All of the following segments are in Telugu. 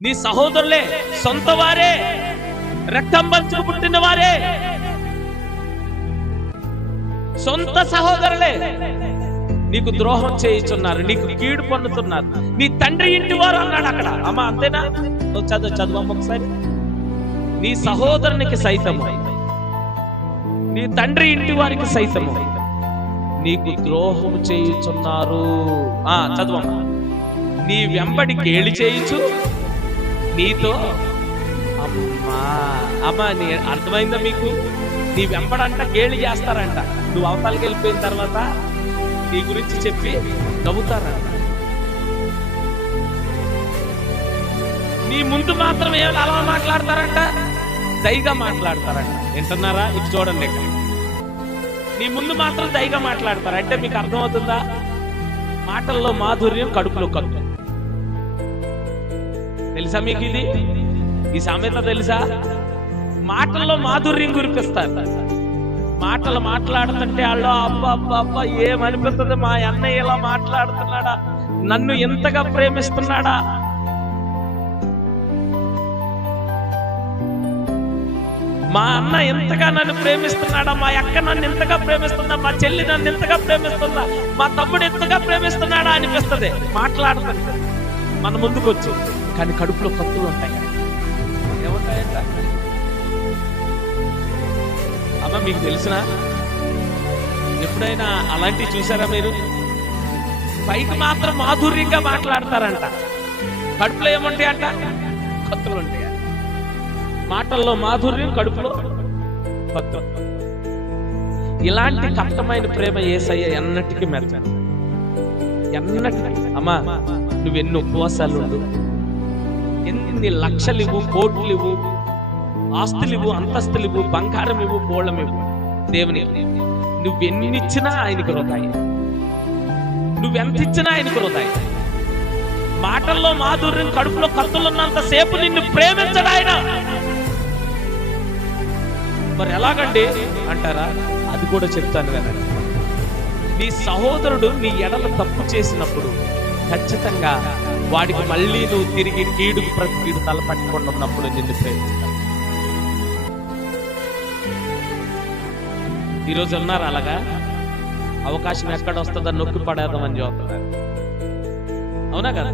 నీ సహోదరులే, సొంత వారే, రక్తం పంచుకు పుట్టిన వారే, సొంత సహోదరులే నీకు ద్రోహం చేయుచున్నారు, నీకు కీడు పొందుతున్నారు. నీ తండ్రి ఇంటి వారు అన్నాడు అక్కడ. అమ్మ అంతేనా? చదువు ఒకసారి. నీ సహోదరునికి సైతము, నీ తండ్రి ఇంటి వారికి సైతము నీకు ద్రోహం చేయుచున్నారు. చదువమ్మ. నీ వెంబడి గేలి చేయుచు నీతో, అమ్మా నీ అర్థమైందా మీకు? నీ వెంబడంట గేలి చేస్తారంట. నువ్వు అవతలకి వెళ్ళిపోయిన తర్వాత నీ గురించి చెప్పి నవ్వుతారంట. నీ ముందు మాత్రం ఏమైనా అలా మాట్లాడతారంట, దయగా మాట్లాడతారంట. వింటున్నారా? ఇటు చూడండి ఇక్కడ. నీ ముందు మాత్రం దయగా మాట్లాడతారు. అంటే మీకు అర్థమవుతుందా? మాటల్లో మాధుర్యం, కడుపులో కత్తు. తెలుసా మీకు ఇది? ఈ సామెత తెలుసా? మాటల్లో మాధుర్యం గురిపిస్తారు. మాటలు మాట్లాడుతుంటే వాళ్ళు అబ్బా అబ్బా అబ్బా ఏమనిపిస్తుంది, మా అన్నయ్య ఇలా మాట్లాడుతున్నాడా, నన్ను ఎంతగా ప్రేమిస్తున్నాడా, మా అన్న ఎంతగా నన్ను ప్రేమిస్తున్నాడా, మా అక్క నన్ను ఎంతగా ప్రేమిస్తుందా, మా చెల్లి నన్ను ఎంతగా ప్రేమిస్తుందా, మా తమ్ముడు ఎంతగా ప్రేమిస్తున్నాడా అనిపిస్తుంది. మాట్లాడుతుంది మన ముందుకు వచ్చి, కానీ కడుపులో కత్తులు ఉంటాయి. ఏముంటాయంట? అమ్మ మీకు తెలిసినా ఎప్పుడైనా అలాంటివి చూసారా మీరు? పైకి మాత్రం మాధుర్యంగా మాట్లాడతారంట, కడుపులో ఏముంటాయంట? కత్తులు ఉంటాయి. మాటల్లో మాధుర్యం, కడుపులో కత్తులు. ఇలాంటి కష్టమైన ప్రేమ యేసయ్య ఎన్నటికీ మెచ్చడు. ఎన్నటికీ. అమ్మా నువ్వెన్ని ఉపవాసాలు ఉండు, ఎన్ని లక్షలు ఇవ్వు, కోట్లు ఇవ్వు, ఆస్తులు ఇవ్వు, అంతస్తులు ఇవ్వు, బంగారం ఇవ్వు, బోళం ఇవ్వు దేవునికి, నువ్వెన్నిచ్చినా ఆయనకు వృధాయి. నువ్వెంత ఇచ్చినా ఆయనకు వృధాయి. మాటల్లో మాధుర్యం, కడుపులో కత్తులు ఉన్నంత సేపు నిన్ను ప్రేమించడు ఆయన. మరి ఎలాగండి అంటారా? అది కూడా చెప్తాను కదా. నీ సహోదరుడు నీ ఎడల తప్పు చేసినప్పుడు ఖచ్చితంగా వాడికి మళ్ళీ నువ్వు తిరిగి కీడుకు ప్రతి కీడు తలపట్టుకుండా ఉన్నప్పుడు నిన్ను ప్రేమిస్తాను. ఈరోజు ఉన్నారు అలాగా. అవకాశం ఎక్కడ వస్తుందో నొక్కి పడేద్దామని చెప్తున్నారు. అవునా కదా?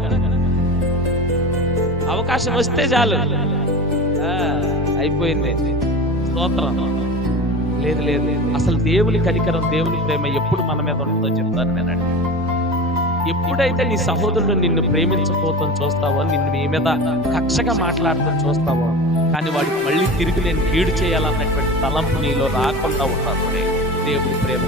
అవకాశం వస్తే చాలు, అయిపోయింది, స్తోత్రం. లేదు లేదు, అసలు దేవుని కనికరం, దేవుని ప్రేమ ఎప్పుడు మన మీద ఉంటుందో చెప్తాను నేనండి. ఎప్పుడైతే నీ సహోదరుడు నిన్ను ప్రేమించబోతాం చూస్తావో, నిన్ను నీ మీద కక్షగా మాట్లాడతాం చూస్తావో, కానీ వాడికి మళ్ళీ తిరిగి నేను కీడు చేయాలన్నటువంటి తలంపు నీలో రాకుండా ఉన్నప్పుడే దేవుని ప్రేమ